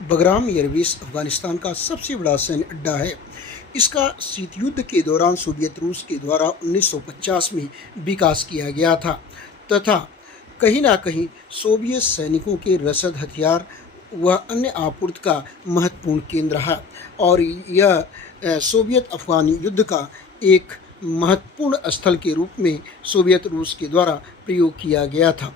Bagram airbase Afghanistan का सबसे बड़ा सैन्य अड्डा है। इसका शीत युद्ध के दौरान सोवियत रूस के द्वारा 1950 में विकास किया गया था तथा कहीं ना कहीं सोवियत सैनिकों के रसद हथियार व अन्य आपूर्ति का महत्वपूर्ण केंद्र है और यह सोवियत अफगान युद्ध का एक महत्वपूर्ण स्थल के रूप में सोवियत रूस के द्वारा प्रयोग किया गया था।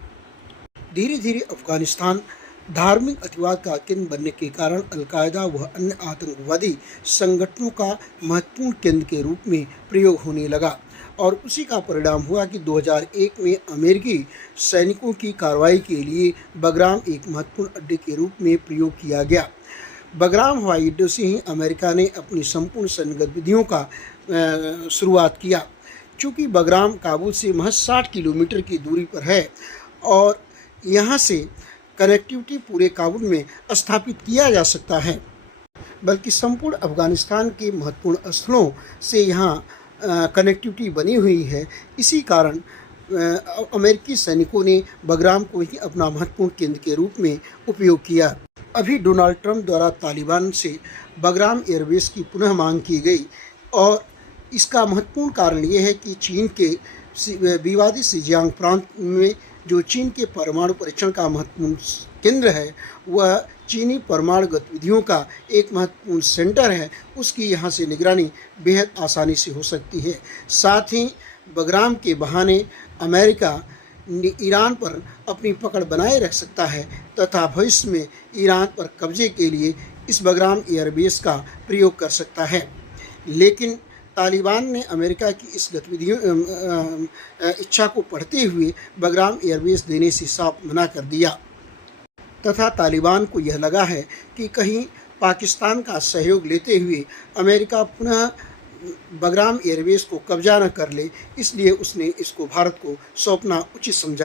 धीरे धीरे अफगानिस्तान धार्मिक अतिवाद का केंद्र बनने के कारण अलकायदा व अन्य आतंकवादी संगठनों का महत्वपूर्ण केंद्र के रूप में प्रयोग होने लगा और उसी का परिणाम हुआ कि 2001 में अमेरिकी सैनिकों की कार्रवाई के लिए बगराम एक महत्वपूर्ण अड्डे के रूप में प्रयोग किया गया। बगराम हवाई अड्डे से ही अमेरिका ने अपनी संपूर्ण सैन्य गतिविधियों का शुरुआत किया। चूँकि बगराम काबुल से महज 60 किलोमीटर की दूरी पर है और यहाँ से कनेक्टिविटी पूरे काबुल में स्थापित किया जा सकता है, बल्कि संपूर्ण अफगानिस्तान के महत्वपूर्ण स्थलों से यहाँ कनेक्टिविटी बनी हुई है। इसी कारण अमेरिकी सैनिकों ने बगराम को ही अपना महत्वपूर्ण केंद्र के रूप में उपयोग किया। अभी डोनाल्ड ट्रंप द्वारा तालिबान से बगराम एयरबेस की पुनः मांग की गई और इसका महत्वपूर्ण कारण ये है कि चीन के विवादित शिजियांग प्रांत में जो चीन के परमाणु परीक्षण का महत्वपूर्ण केंद्र है, वह चीनी परमाणु गतिविधियों का एक महत्वपूर्ण सेंटर है, उसकी यहाँ से निगरानी बेहद आसानी से हो सकती है। साथ ही बगराम के बहाने अमेरिका ईरान पर अपनी पकड़ बनाए रख सकता है तथा भविष्य में ईरान पर कब्जे के लिए इस बगराम एयरबेस का प्रयोग कर सकता है। लेकिन तालिबान ने अमेरिका की इस गतिविधियों इच्छा को पढ़ते हुए बगराम एयरबेस देने से साफ मना कर दिया तथा तालिबान को यह लगा है कि कहीं पाकिस्तान का सहयोग लेते हुए अमेरिका पुनः बगराम एयरबेस को कब्जा न कर ले, इसलिए उसने इसको भारत को सौंपना उचित समझा।